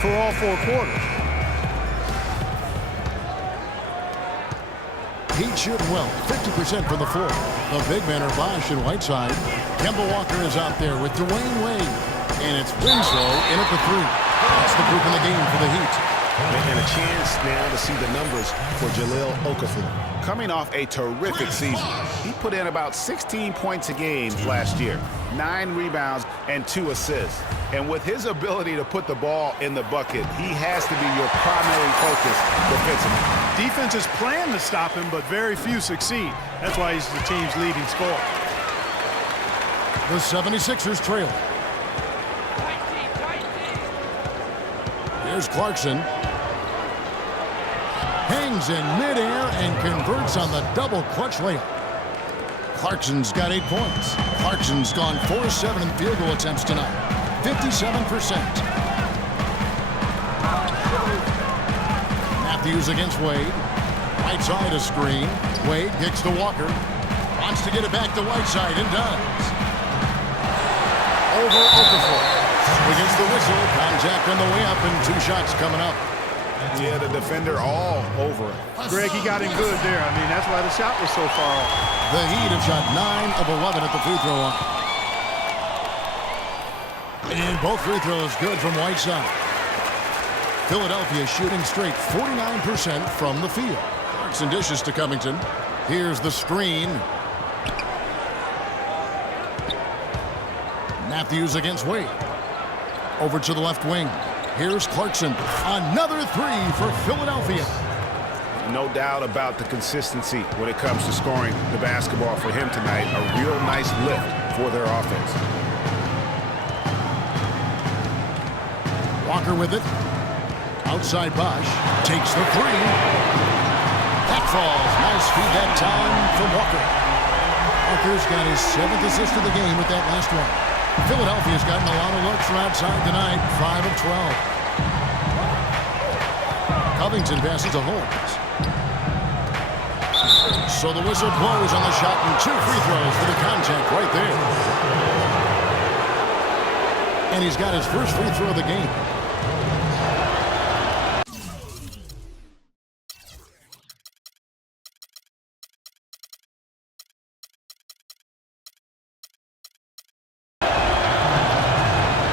for all 4 quarters. Heat shooting well, 50% from the floor. The big men are Bosh and Whiteside. Kemba Walker is out there with Dwayne Wade. And it's Winslow in at the 3. That's the group in the game for the Heat. And a chance now to see the numbers for Jahlil Okafor. Coming off a terrific season, he put in about 16 points a game last year, 9 rebounds and 2 assists. And with his ability to put the ball in the bucket, he has to be your primary focus defensively. Defenses plan to stop him, but very few succeed. That's why he's the team's leading scorer. The 76ers trail. Here's Clarkson. Hangs in midair and converts on the double clutch layup. Clarkson's got 8 points. Clarkson's gone 4-7 in field goal attempts tonight. 57%. Matthews against Wade. Whiteside a screen. Wade kicks to Walker. Wants to get it back to Whiteside and does. Over Okafor. Against the whistle. Contact on the way up and 2 shots coming up. Yeah, the defender all over it. Greg, he got him good there. I mean, that's why the shot was so far off. The Heat have shot 9 of 11 at the free throw line. And both free throws good from Whiteside. Philadelphia shooting straight 49% from the field. Clarkson dishes to Covington. Here's the screen. Matthews against Wade. Over to the left wing. Here's Clarkson. Another 3 for Philadelphia. No doubt about the consistency when it comes to scoring the basketball for him tonight. A real nice lift for their offense. Walker with it. Outside Bosh. Takes the 3. That falls. Nice feed that time from Walker. Walker's got his 7th assist of the game with that last one. Philadelphia's gotten a lot of looks from outside tonight. 5 of 12. Covington passes to Holmes. So the whistle blows on the shot and 2 free throws for the contact right there. And he's got his first free throw of the game.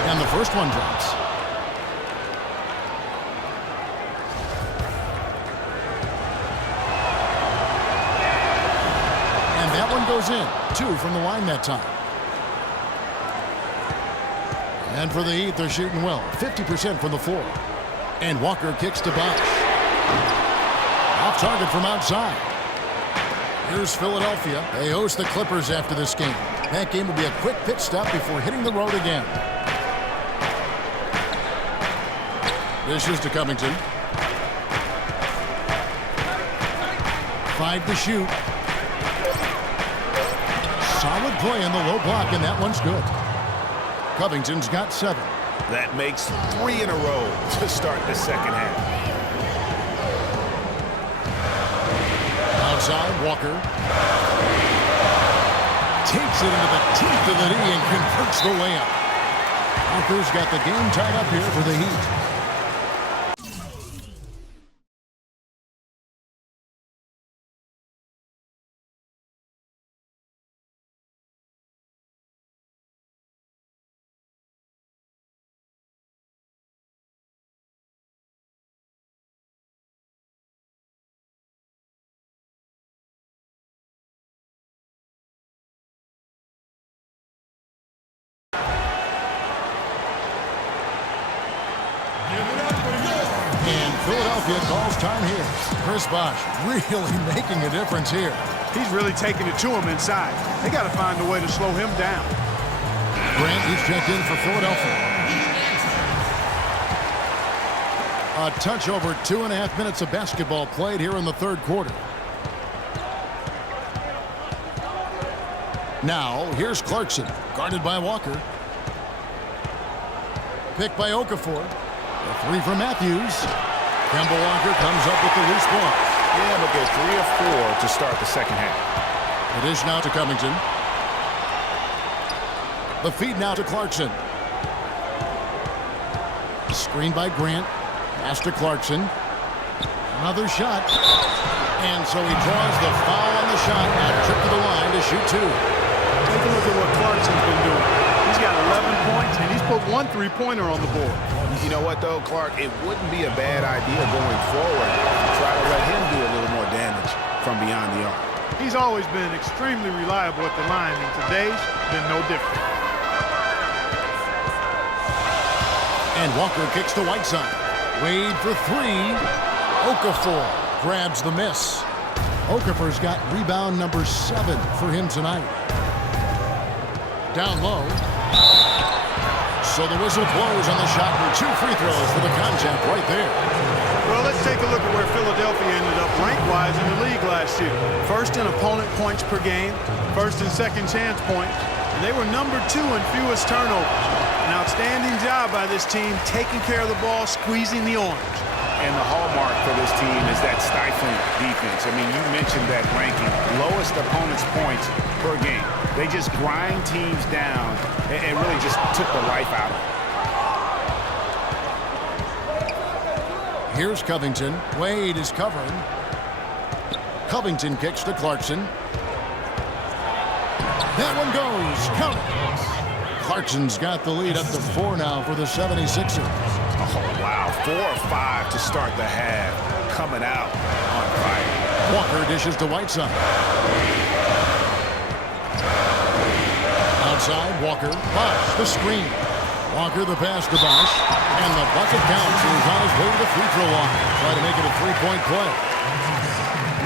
And the first one drops. And that one goes in. 2 from the line that time. And for the Heat, they're shooting well. 50% from the floor. And Walker kicks to Bosh. Off target from outside. Here's Philadelphia. They host the Clippers after this game. That game will be a quick pit stop before hitting the road again. Dishes to Covington. 5 to shoot. Solid play in the low block, and that one's good. Covington's got 7. That makes 3 in a row to start the second half. Outside, Walker. Takes it into the teeth of the knee and converts the layup. Walker's got the game tied up here for the Heat. And Philadelphia calls time here. Chris Bosh really making a difference here. He's really taking it to him inside. They got to find a way to slow him down. Grant, he's checked in for Philadelphia. A touch over 2.5 minutes of basketball played here in the third quarter. Now, here's Clarkson, guarded by Walker. Picked by Okafor. A 3 from Matthews. Kemba Walker comes up with the loose ball. Yeah, but they're 3 of 4 to start the second half. It is now to Covington. The feed now to Clarkson. screened by Grant. Pass to Clarkson. Another shot. And so he draws the foul on the shot and trip to the line to shoot two. Take a look at what Clarkson's been doing. He's got 11 points, and he's put one three-pointer on the board. You know what, though, Clark? It wouldn't be a bad idea going forward to try to let him do a little more damage from beyond the arc. He's always been extremely reliable at the line, and today's been no different. And Walker kicks to Whiteside. Wade for three. Okafor grabs the miss. Okafor's got rebound number 7 for him tonight. Down low. So the whistle blows on the shot and 2 free throws for the contact right there. Well, let's take a look at where Philadelphia ended up rank-wise in the league last year. First in opponent points per game, first and second chance points, and they were number 2 in fewest turnovers. An outstanding job by this team taking care of the ball, squeezing the orange. And the hallmark for this team is that stifling defense. I mean, you mentioned that ranking. Lowest opponent's points per game. They just grind teams down and really just took the life out of them. Here's Covington. Wade is covering. Covington kicks to Clarkson. That one goes. Count it. Clarkson's got the lead up to 4 now for the 76ers. Oh, wow. 4 or 5 to start the half. Coming out on fire. Walker dishes to Whiteside. Outside, Walker. Bosh, the screen. Walker, the pass to Bosh. And the bucket counts. He's on his way to the free throw line. Try to make it a 3-point play.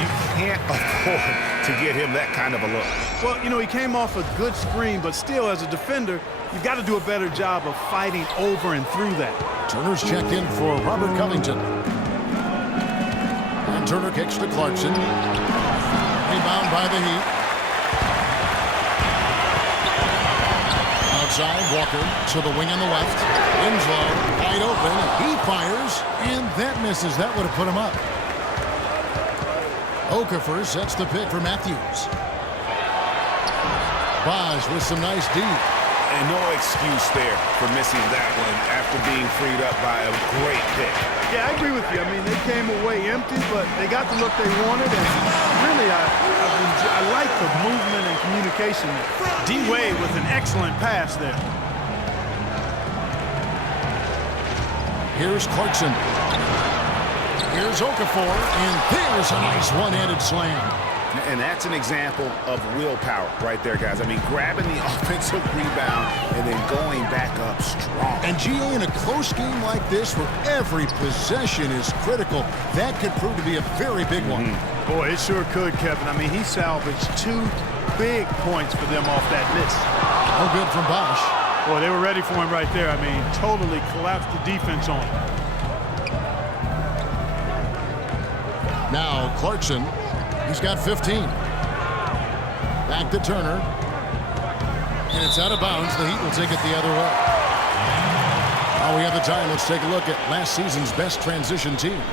You can't afford to get him that kind of a look. Well, you know, he came off a good screen, but still, as a defender, you've got to do a better job of fighting over and through that. Turner's checked in for Robert Covington. And Turner kicks to Clarkson. Rebound by the Heat. Outside, Walker to the wing on the left. Winslow, wide open. He fires, and that misses. That would have put him up. Okafor sets the pick for Matthews. Bosh with some nice D. And no excuse there for missing that one after being freed up by a great pick. Yeah, I agree with you. I mean, they came away empty, but they got the look they wanted. And really, I like the movement and communication. D-Wade with an excellent pass there. Here's Clarkson. Here's Okafor, and there's a nice one-handed slam. And that's an example of willpower right there, guys. I mean, grabbing the offensive rebound and then going back up strong. And GA, in a close game like this where every possession is critical, that could prove to be a very big one. Boy, it sure could, Kevin. I mean, he salvaged 2 big points for them off that miss. No good from Bosh. Boy, they were ready for him right there. I mean, totally collapsed the defense on him. Now Clarkson. He's got 15. Back to Turner. And it's out of bounds. The Heat will take it the other way. While we have the time, let's take a look at last season's best transition teams.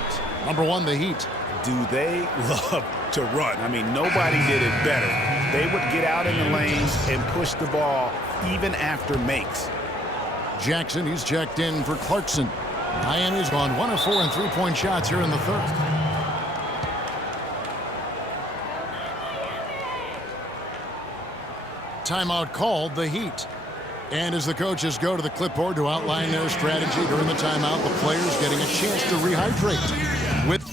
Number 1, the Heat. Do they love to run? I mean, nobody did it better. They would get out in the lanes and push the ball even after makes. Jackson, he's checked in for Clarkson. Miami's gone 1 of 4 on 3-point shots here in the third. Timeout called, the Heat. And as the coaches go to the clipboard to outline their strategy during the timeout, the players getting a chance to rehydrate with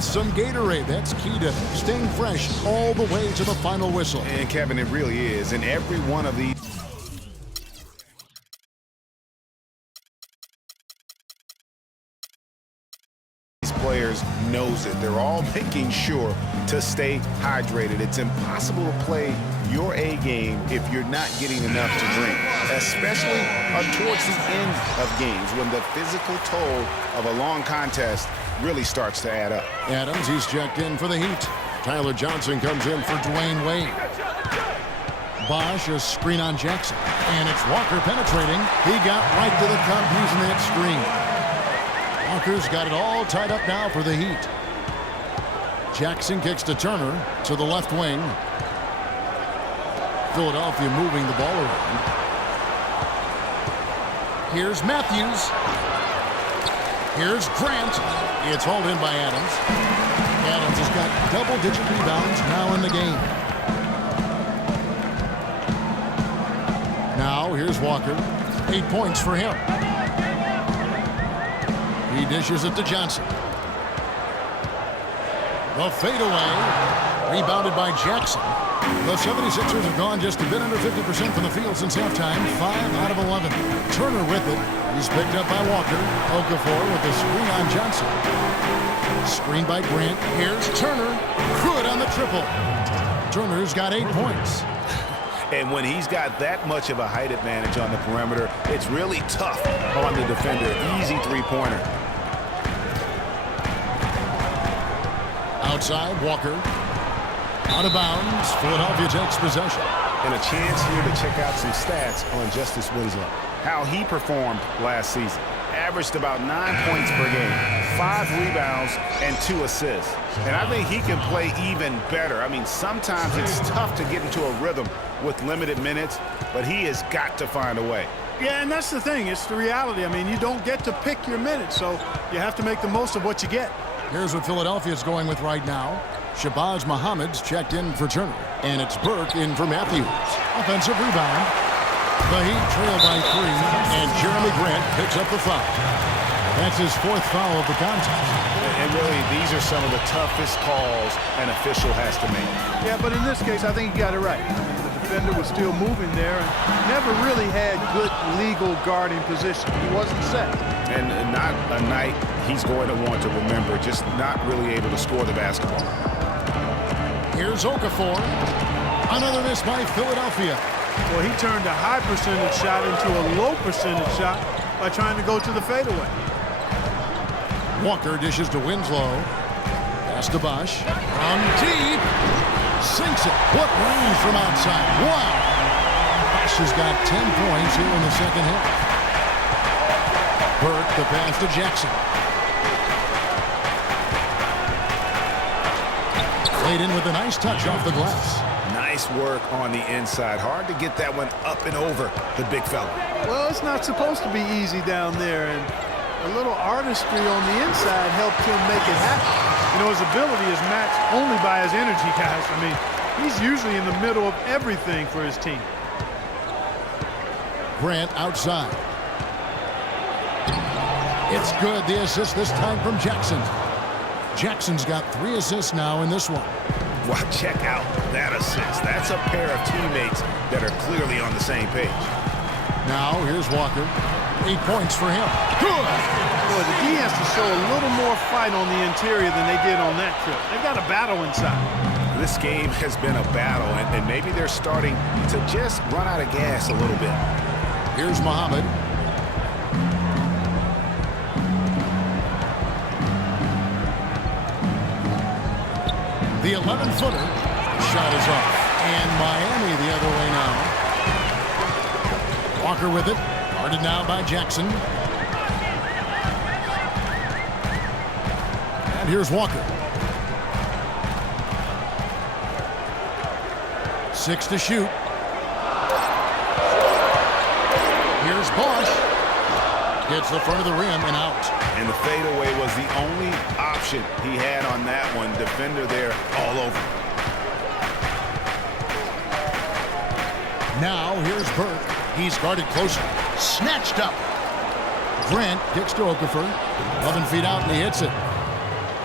Some Gatorade. That's key to staying fresh all the way to the final whistle. And Kevin, it really is. And every one of these players knows it. They're all making sure to stay hydrated. It's impossible to play your A game if you're not getting enough to drink, especially towards the end of games when the physical toll of a long contest really starts to add up. Adams, he's checked in for the Heat. Tyler Johnson comes in for Dwayne Wade. Bosch, a screen on Jackson. And it's Walker penetrating. He got right to the cup using that screen. Walker's got it all tied up now for the Heat. Jackson kicks to Turner to the left wing. Philadelphia moving the ball around. Here's Matthews. Here's Grant. It's hauled in by Adams. Adams has got double-digit rebounds now in the game. Now here's Walker. 8 points for him. He dishes it to Johnson. The fadeaway. Rebounded by Jackson. The 76ers have gone just a bit under 50% from the field since halftime. 5 out of 11. Turner with it. He's picked up by Walker. Okafor with the screen on Johnson. Screen by Grant. Here's Turner. Good on the triple. Turner's got 8 points. And when he's got that much of a height advantage on the perimeter, it's really tough on the defender. Easy three-pointer. Outside, Walker. Out of bounds. Philadelphia takes possession. And a chance here to check out some stats on Justice Winslow. How he performed last season. Averaged about 9 points per game, 5 rebounds, and 2 assists. And I think he can play even better. I mean, sometimes it's tough to get into a rhythm with limited minutes, but he has got to find a way. Yeah, and that's the thing. It's the reality. I mean, you don't get to pick your minutes, so you have to make the most of what you get. Here's what Philadelphia's going with right now. Shabazz Muhammad's checked in for Turner. And it's Burke in for Matthews. Offensive rebound. The Heat trail by 3, and Jeremy Grant picks up the foul. That's his 4th foul of the contest. And really, these are some of the toughest calls an official has to make. Yeah, but in this case, I think he got it right. The defender was still moving there and never really had good legal guarding position. He wasn't set. And not a night he's going to want to remember, just not really able to score the basketball. Here's Okafor. Another miss by Philadelphia. Well, he turned a high percentage shot into a low percentage shot by trying to go to the fadeaway. Walker dishes to Winslow. Pass to Bosch. From deep. Sinks it. What range from outside. Wow. Bosch has got 10 points here in the second half. Burke, the pass to Jackson. Played in with a nice touch off the glass. Nice work on the inside. Hard to get that one up and over the big fella. Well, it's not supposed to be easy down there, and a little artistry on the inside helped him make it happen. You know, his ability is matched only by his energy, guys. I mean, he's usually in the middle of everything for his team. Grant outside. It's good. The assist this time from Jackson. Jackson's got 3 assists now in this one. Wow, check out that assist. That's a pair of teammates that are clearly on the same page. Now, here's Walker. 8 points for him. Good! Boy, the D has to show a little more fight on the interior than they did on that trip. They've got a battle inside. This game has been a battle, and maybe they're starting to just run out of gas a little bit. Here's Muhammad. The 11-footer. Shot is off. And Miami the other way now. Walker with it. Guarded now by Jackson. And here's Walker. 6 to shoot. Here's Bosch. Gets the front of the rim and out. And the fadeaway was the only option he had on that one. Defender there all over. Now here's Burke. He's guarded closely. Snatched up. Grant kicks to Okafor. 11 feet out and he hits it.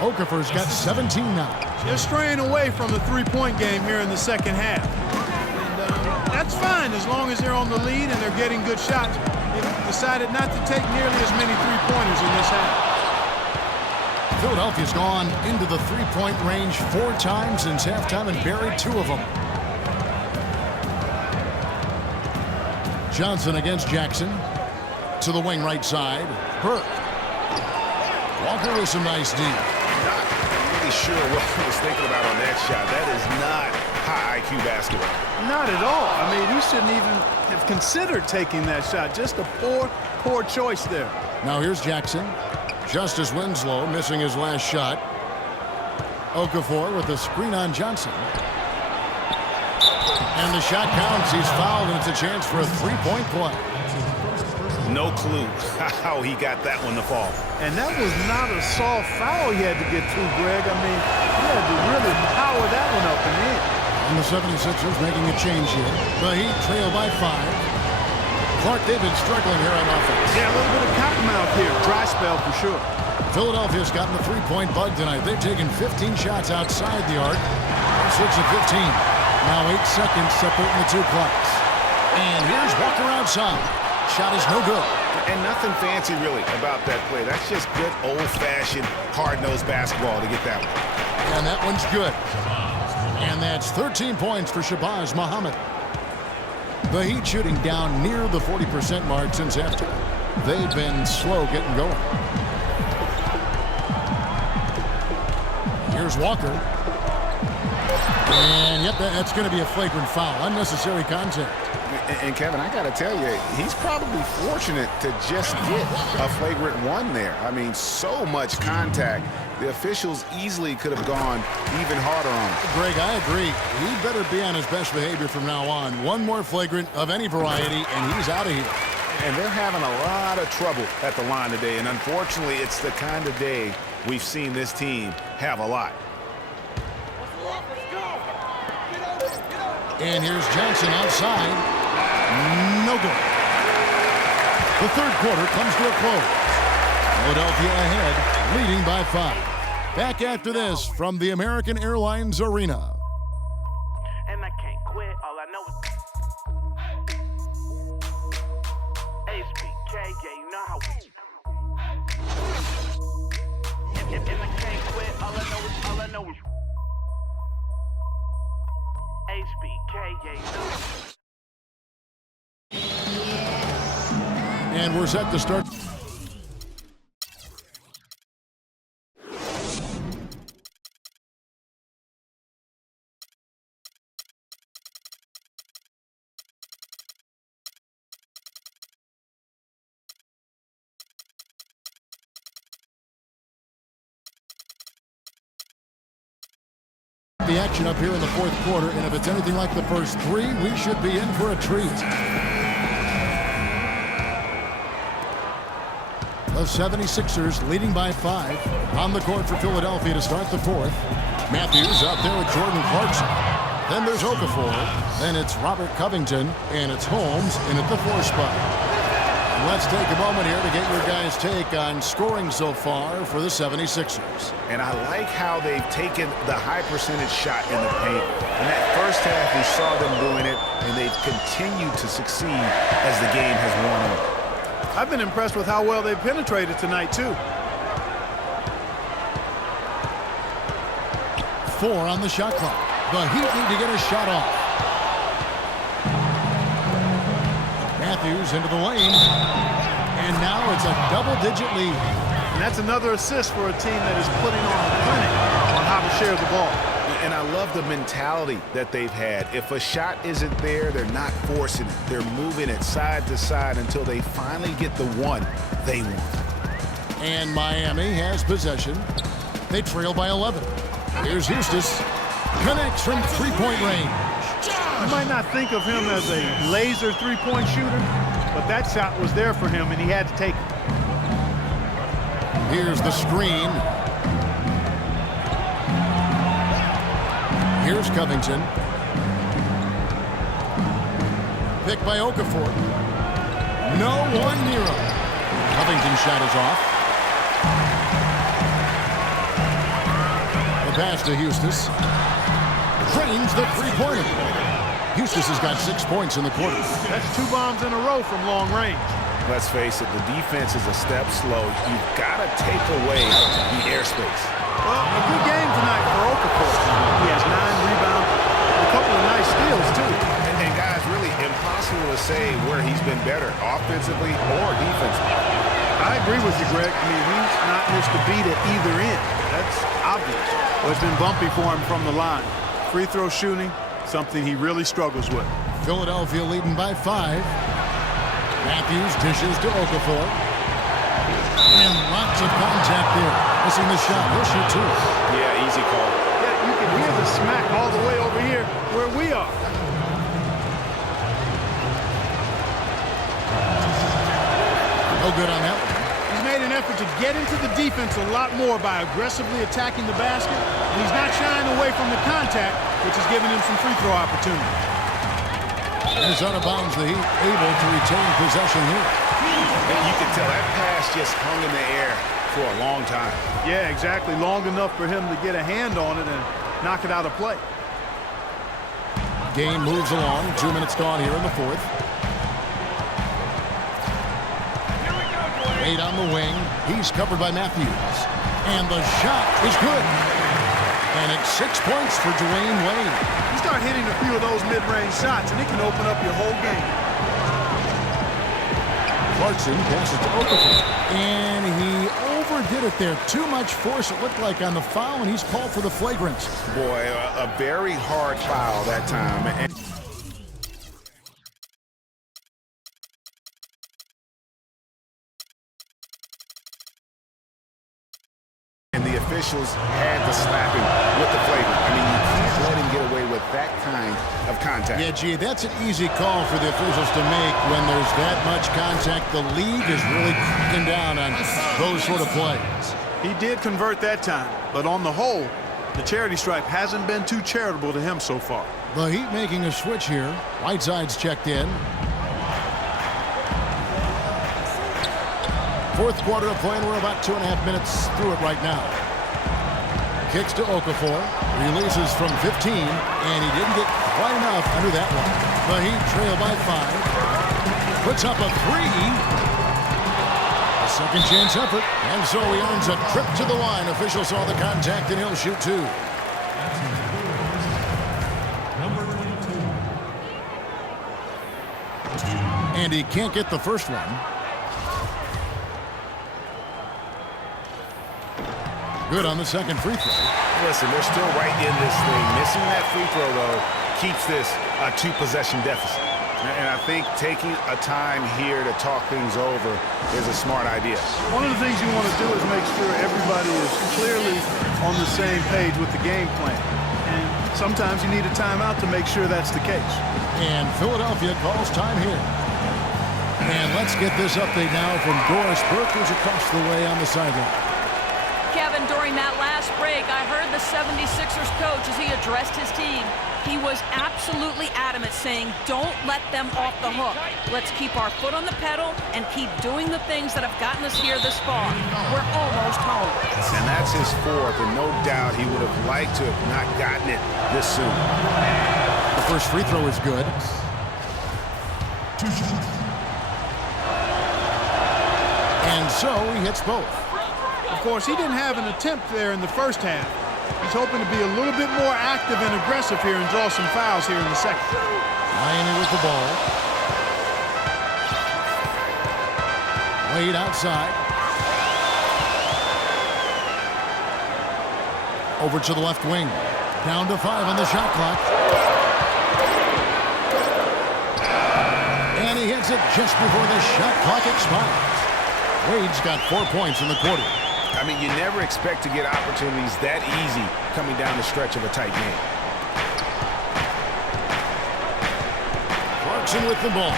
Okafor's got 17 now. They're straying away from the three-point game here in the second half. And that's fine as long as they're on the lead and they're getting good shots. They've decided not to take nearly as many three-pointers in this half. Philadelphia's gone into the three-point range 4 times since halftime and buried 2 of them. Johnson against Jackson. To the wing right side. Burke. Walker with some nice D. Not really sure what he was thinking about on that shot. That is not high IQ basketball. Not at all. I mean, he shouldn't even have considered taking that shot. Just a poor choice there. Now here's Jackson. Justice Winslow missing his last shot. Okafor with the screen on Johnson. And the shot counts. He's fouled, and it's a chance for a three-point play. No clue how he got that one to fall. And that was not a soft foul he had to get through, Greg. I mean, he had to really power that one up and in. And the 76ers making a change here. The Heat trail by 5. Clark Davis struggling here on offense. Yeah, a little bit of cottonmouth here. Dry spell for sure. Philadelphia's gotten the three-point bug tonight. They've taken 15 shots outside the arc. 6 of 15. Now 8 seconds separating the 2 clocks. And here's Walker outside. Shot is no good. And nothing fancy really about that play. That's just good old-fashioned hard-nosed basketball to get that one. And that one's good. And that's 13 points for Shabazz Muhammad. The Heat shooting down near the 40% mark since after. They've been slow getting going. Here's Walker. And yep, that's going to be a flagrant foul. Unnecessary contact. And Kevin, I got to tell you, he's probably fortunate to just get a flagrant one there. I mean, so much contact. The officials easily could have gone even harder on him. Greg, I agree. He better be on his best behavior from now on. One more flagrant of any variety, and he's out of here. And they're having a lot of trouble at the line today. And unfortunately, it's the kind of day we've seen this team have a lot. And here's Johnson outside. No good. The third quarter comes to a close. Philadelphia ahead, leading by 5. Back after this from the American Airlines Arena. And I can't quit. All I know is HBK, yeah, you know how we. And I can't quit. All I know is HBK, yeah, you know. And we're set to start. The action up here in the fourth quarter, and if it's anything like the first 3, we should be in for a treat. The 76ers leading by 5 on the court for Philadelphia to start the fourth. Matthews out there with Jordan Clarkson. Then there's Okafor. Then it's Robert Covington, and it's Holmes in at the 4 spot. Let's take a moment here to get your guys' take on scoring so far for the 76ers. And I like how they've taken the high percentage shot in the paint. In that first half, we saw them doing it, and they've continued to succeed as the game has worn on. I've been impressed with how well they've penetrated tonight, too. 4 on the shot clock. The Heat need to get a shot off. Matthews into the lane. And now it's a double-digit lead. And that's another assist for a team that is putting on a clinic on how to share the ball. And I love the mentality that they've had. If a shot isn't there, they're not forcing it. They're moving it side to side until they finally get the one they want. And Miami has possession. They trail by 11. Here's Eustace. Connects from three-point range. You might not think of him as a laser three-point shooter, but that shot was there for him, and he had to take it. Here's the screen. Here's Covington. Picked by Okafor. No one near him. Covington's shot is off. pass to Eustace. Drains the three-pointer. Eustace has got 6 points in the quarter. That's 2 bombs in a row from long range. Let's face it, the defense is a step slow. You've got to take away the airspace. Well, a good game tonight for Okafor. He has 9 rebounds, a couple of nice steals, too. And guys, really impossible to say where he's been better, offensively or defensively. I agree with you, Greg. I mean, he's not missed a beat at either end. That's obvious. Well, it's been bumpy for him from the line. Free throw shooting, something he really struggles with. Philadelphia leading by 5. Matthews dishes to Okafor. And lots of contact there. Missing the shot. He'll shoot 2. Yeah, easy call. Yeah, you can hear the smack all the way over here where we are. No good on that one. He's made an effort to get into the defense a lot more by aggressively attacking the basket, and he's not shying away from the contact, which is giving him some free throw opportunities. It's out of bounds. The Heat able to retain possession here. And you can tell that pass just hung in the air for a long time. Yeah, exactly. Long enough for him to get a hand on it and knock it out of play. Game moves along. 2 minutes gone here in the fourth. Wade on the wing. He's covered by Matthews. And the shot is good. And it's 6 points for Dwayne Wade. You start hitting a few of those mid-range shots, and it can open up your whole game. Clarkson passes to Okafor. And he overdid it there. Too much force, it looked like, on the foul, and he's called for the flagrant. Boy, a very hard foul that time. And the officials had to slap him with the flagrant. I mean, you can't let him get away with that kind of contact. Yeah, gee, that's an easy call for the officials to make when there's that much contact. The league is really cracking down on those sort of plays. He did convert that time, but on the whole, the charity stripe hasn't been too charitable to him so far. The Heat making a switch here. Whiteside's checked in. Fourth quarter of play, and we're about 2.5 minutes through it right now. Kicks to Okafor. Releases from 15, and he didn't get quite enough under that one. The Heat trail by 5. Puts up a 3. A second chance effort, and so he earns a trip to the line. Official saw the contact, and he'll shoot 2. And he can't get the first one. Good on the second free throw. Listen, they're still right in this thing. Missing that free throw, though, keeps this a 2-possession deficit. And I think taking a time here to talk things over is a smart idea. One of the things you want to do is make sure everybody is clearly on the same page with the game plan. And sometimes you need a timeout to make sure that's the case. And Philadelphia calls time here. And let's get this update now from Doris Burke, who's across the way on the sideline. Kevin, during that last break, I heard the 76ers coach as he addressed his team. He was absolutely adamant, saying, don't let them off the hook. Let's keep our foot on the pedal and keep doing the things that have gotten us here this far. We're almost home. And that's his fourth, and no doubt he would have liked to have not gotten it this soon. The first free throw is good. And so he hits both. Of course, he didn't have an attempt there in the first half. He's hoping to be a little bit more active and aggressive here and draw some fouls here in the second. Miami with the ball. Wade outside. Over to the left wing. Down to 5 on the shot clock. And he hits it just before the shot clock expires. Wade's got 4 points in the quarter. I mean, you never expect to get opportunities that easy coming down the stretch of a tight game. Clarkson with the ball.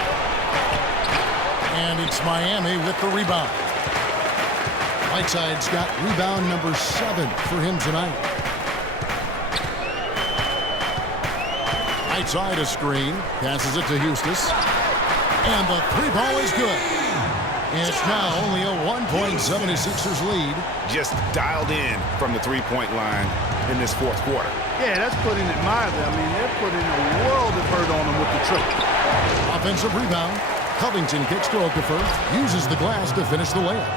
And it's Miami with the rebound. Whiteside's got rebound number 7 for him tonight. Right side a screen. Passes it to Eustace. And the 3 ball is good. And it's now only a 1-point 76ers lead. Just dialed in from the three-point line in this fourth quarter. Yeah, that's putting it mildly. I mean, they're putting a world of hurt on them with the triple. Offensive rebound. Covington kicks to Okafor. Uses the glass to finish the layup.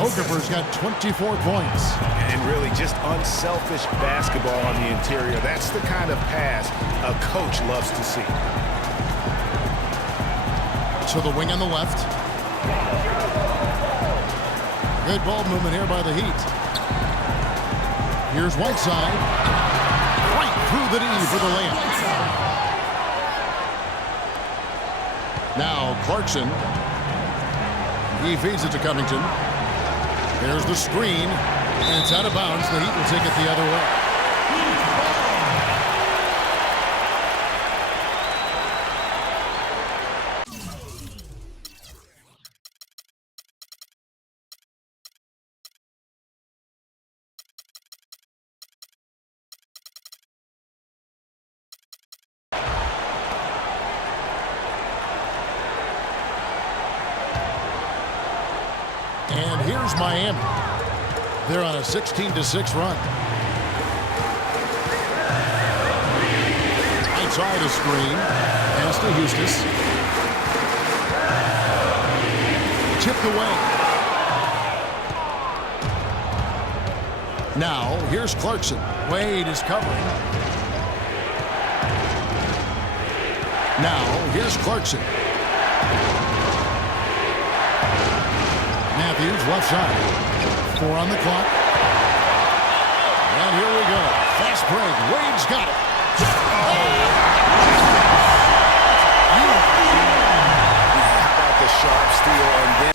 Okafor's got 24 points. And really just unselfish basketball on the interior. That's the kind of pass a coach loves to see. To the wing on the left. Good ball movement here by the Heat. Here's Whiteside. Right through the knee for the layup. Now Clarkson. He feeds it to Covington. There's the screen. And it's out of bounds. The Heat will take it the other way. And here's Miami. They're on a 16-6 run. Outside a screen. Pass to Eustace. Tipped away. Now, here's Clarkson. Wade is covering. Now, here's Clarkson. Matthews, left side. 4 on the clock. And here we go. Fast break. Wade's got it. How about the sharp steal and then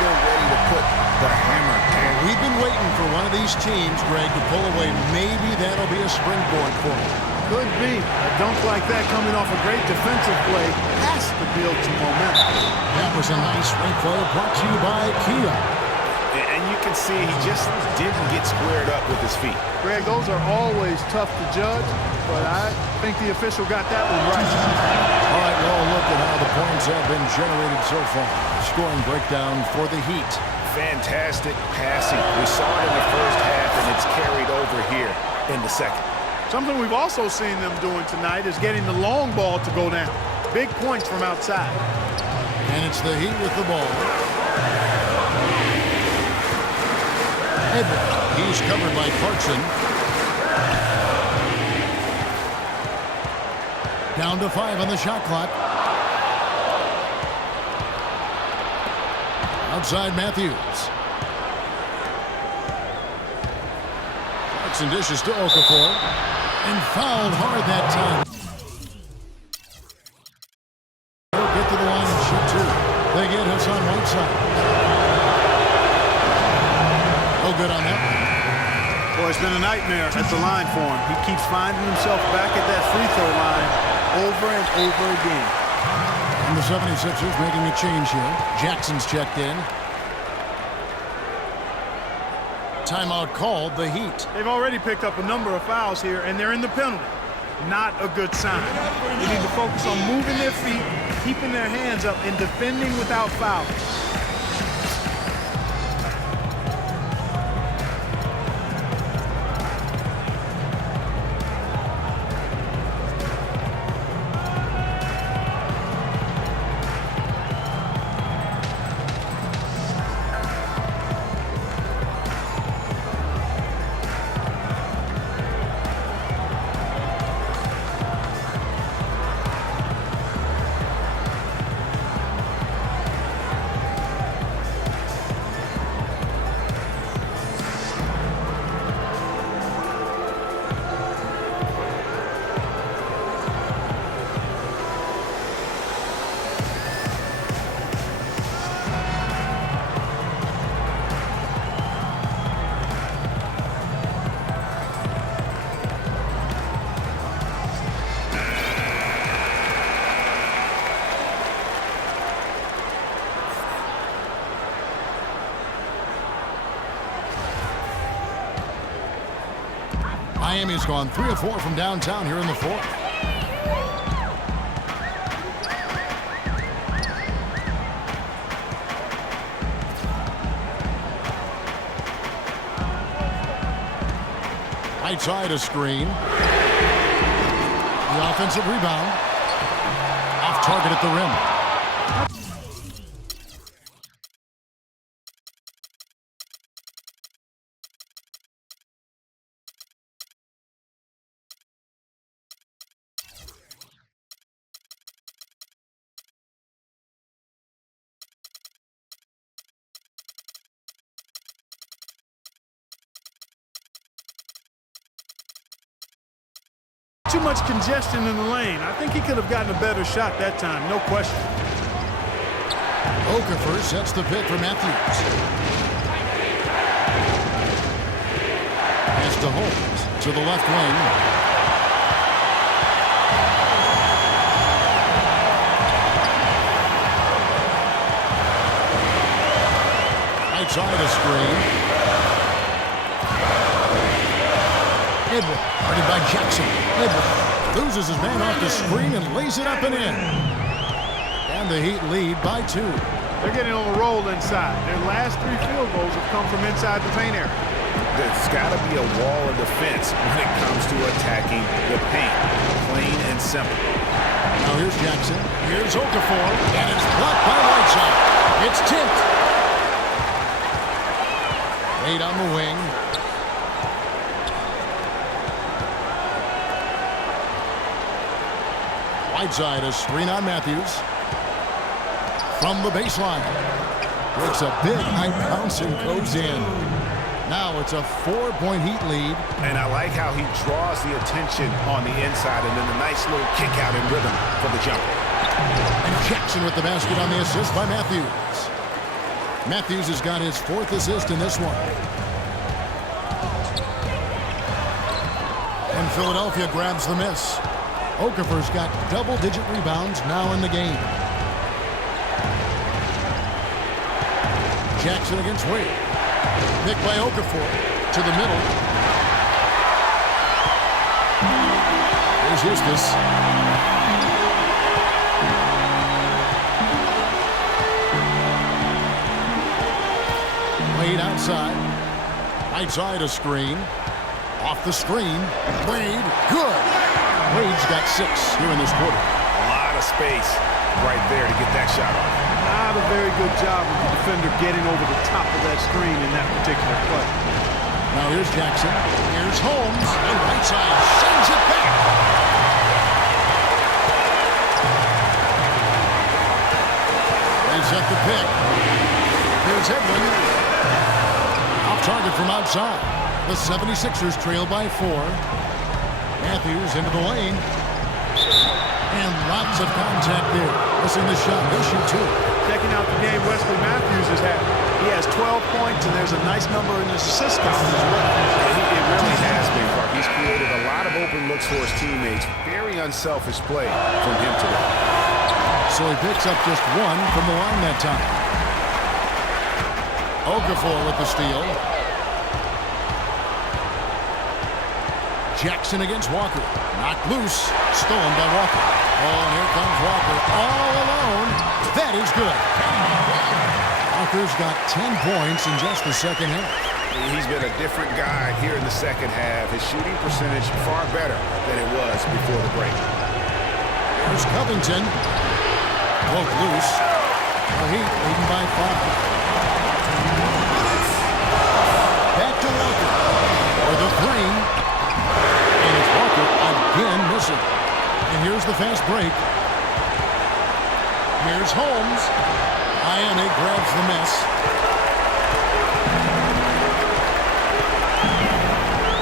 they're ready to put the hammer down. We've been waiting for one of these teams, Greg, to pull away. Maybe that'll be a springboard for them. Could be. A dunk like that coming off a great defensive play has to build some momentum. That was a nice rink play brought to you by Kia. And you can see he just didn't get squared up with his feet. Greg, those are always tough to judge, but I think the official got that one right. All right, well, look at how the points have been generated so far. Scoring breakdown for the Heat. Fantastic passing. We saw it in the first half, and it's carried over here in the second. Something we've also seen them doing tonight is getting the long ball to go down. Big points from outside. And it's the Heat with the ball. Edwards. He's covered by Clarkson. Down to 5 on the shot clock. Outside Matthews. Clarkson dishes to Okafor. And fouled hard that time. They'll get to the line and shoot two. They get Hassan Whiteside. No good on that. Boy, it's been a nightmare at the line for him. He keeps finding himself back at that free throw line over and over again. And the 76ers making a change here. Jackson's checked in. Timeout called, the Heat. They've already picked up a number of fouls here, and they're in the penalty. Not a good sign. They need to focus on moving their feet, keeping their hands up, and defending without fouling. Miami's gone 3 of 4 from downtown here in the fourth. Right side a screen. The offensive rebound. Off target at the rim. Too much congestion in the lane. I think he could have gotten a better shot that time, no question. Okafor sets the pick for Matthews. Pass to Holmes to the left wing. Right side a screen. Edward, guarded by Jackson. Edward loses his man off the screen and lays it up and in. And the Heat lead by 2. They're getting on the roll inside. Their last 3 field goals have come from inside the paint area. There's got to be a wall of defense when it comes to attacking the paint. Plain and simple. Now here's Jackson. Here's Okafor. And it's blocked by Whiteside. It's tipped. Wade on the wing. Whiteside, a screen on Matthews. From the baseline. It's a big high bounce and goes in. Now it's a 4-point Heat lead. And I like how he draws the attention on the inside and then a nice little kick out in rhythm for the jumper. And Jackson with the basket on the assist by Matthews. Matthews has got his 4th assist in this one. And Philadelphia grabs the miss. Okafor's got double-digit rebounds now in the game. Jackson against Wade. Picked by Okafor to the middle. There's Eustace. Wade outside. Right side a screen. Off the screen. Wade, good. Wade's got 6 here in this quarter. A lot of space right there to get that shot off. Not a very good job of the defender getting over the top of that screen in that particular play. Now here's Jackson. Here's Holmes. And Whiteside sends it back. They set the pick. Here's Edwin. Off target from outside. The 76ers trail by 4. Matthews into the lane. And lots of contact there. Missing the shot. He'll shoot 2. Checking out the game Wesley Matthews has had. He has 12 points, and there's a nice number in his assist count as well. It really has been, Clark. He's created a lot of open looks for his teammates. Very unselfish play from him today. So he picks up just 1 from the line that time. Okafor with the steal. Jackson against Walker. Knocked loose. Stolen by Walker. Oh, and here comes Walker. All alone. That is good. Walker's got 10 points in just the second half. He's been a different guy here in the second half. His shooting percentage far better than it was before the break. There's Covington. Broke loose. The Heat leading by 5. Back to Walker. For the 3. And it's Walker again missing. And here's the fast break. Here's Holmes. Miami grabs the miss.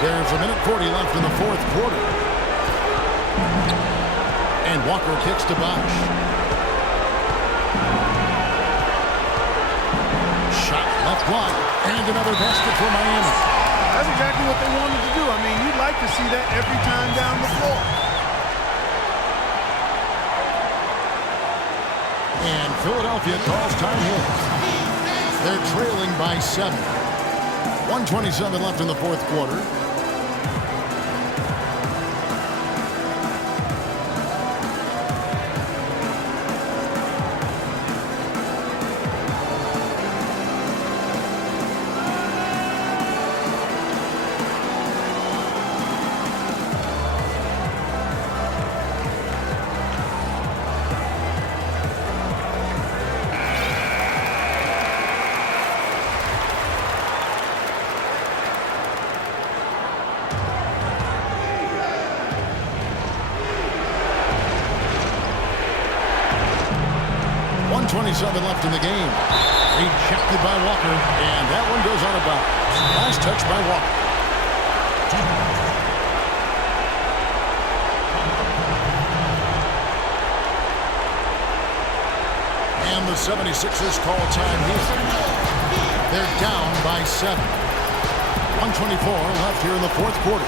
There's a minute 40 left in the 4th quarter. And Walker kicks to Bosh. Shot left block. And another basket for Miami. That's exactly what they wanted to do. I mean, you'd like to see that every time down the floor. And Philadelphia calls time here. They're trailing by 7. 1:27 left in the 4th quarter. 1:27 left in the game. Rejected by Walker, and that one goes out of bounds. Last touch by Walker. And the 76ers call time here. They're down by 7. 1:24 left here in the fourth quarter.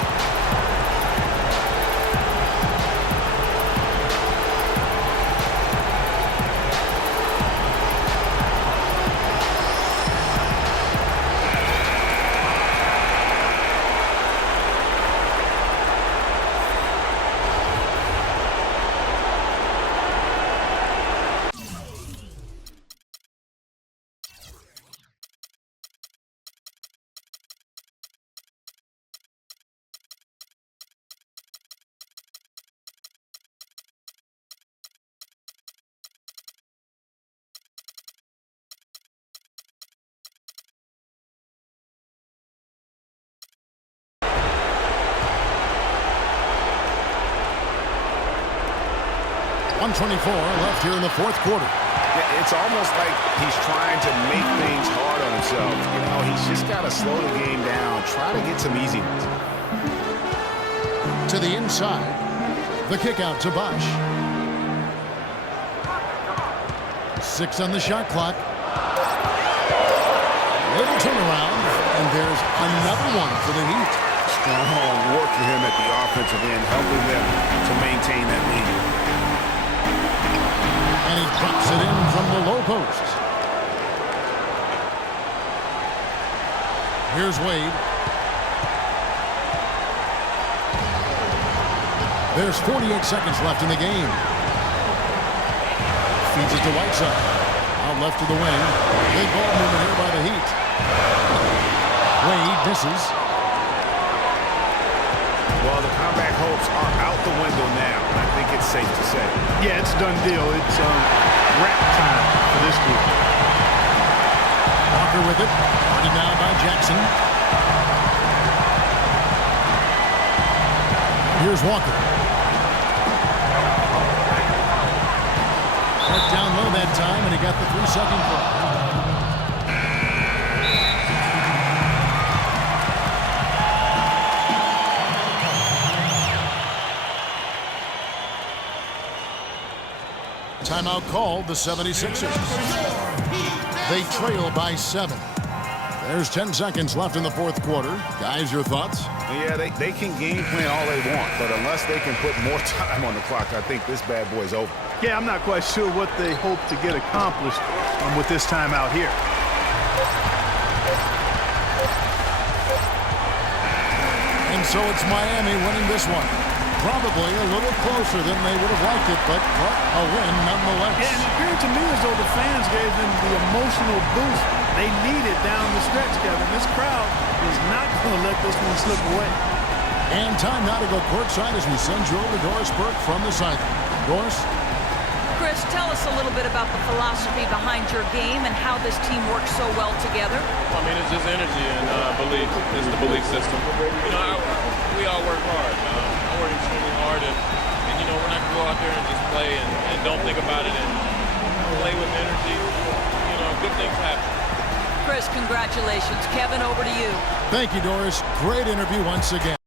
.124 left here in the fourth quarter. It's almost like he's trying to make things hard on himself. You know, he's just got to slow the game down, try to get some easy ones. To the inside. The kick out to Bosh. 6 on the shot clock. Little turnaround, and there's another one for the Heat. Strong work for him at the offensive end, helping them to maintain that lead. And he drops it in from the low post. Here's Wade. There's 48 seconds left in the game. Feeds it to Whiteside. Out left to the wing. Big ball movement here by the Heat. Wade misses. Well, the comeback hopes are out the window now. I think it's safe to say. Yeah, it's a done deal. It's wrap time for this group. Walker with it. Guarded now by Jackson. Here's Walker. Cut down low that time, and he got the 3-second call. Timeout called the 76ers. They trail by 7. There's 10 seconds left in the fourth quarter. Guys, your thoughts? Yeah, they can game plan all they want, but unless they can put more time on the clock, I think this bad boy's over. Yeah, I'm not quite sure what they hope to get accomplished with this timeout here. And so it's Miami winning this one. Probably a little closer than they would have liked it, but a win nonetheless. Yeah, and it appeared to me as though the fans gave them the emotional boost they needed down the stretch, Kevin. This crowd is not going to let this one slip away. And time now to go courtside as we send you over to Doris Burke from the sideline. Doris? Chris, tell us a little bit about the philosophy behind your game and how this team works so well together. I mean, it's just energy and belief. It's the belief system. You know, we all work hard. I work extremely hard, and you know, when I can go out there and just play and don't think about it and play with energy, you know, good things happen. Chris, congratulations. Kevin, over to you. Thank you, Doris. Great interview once again.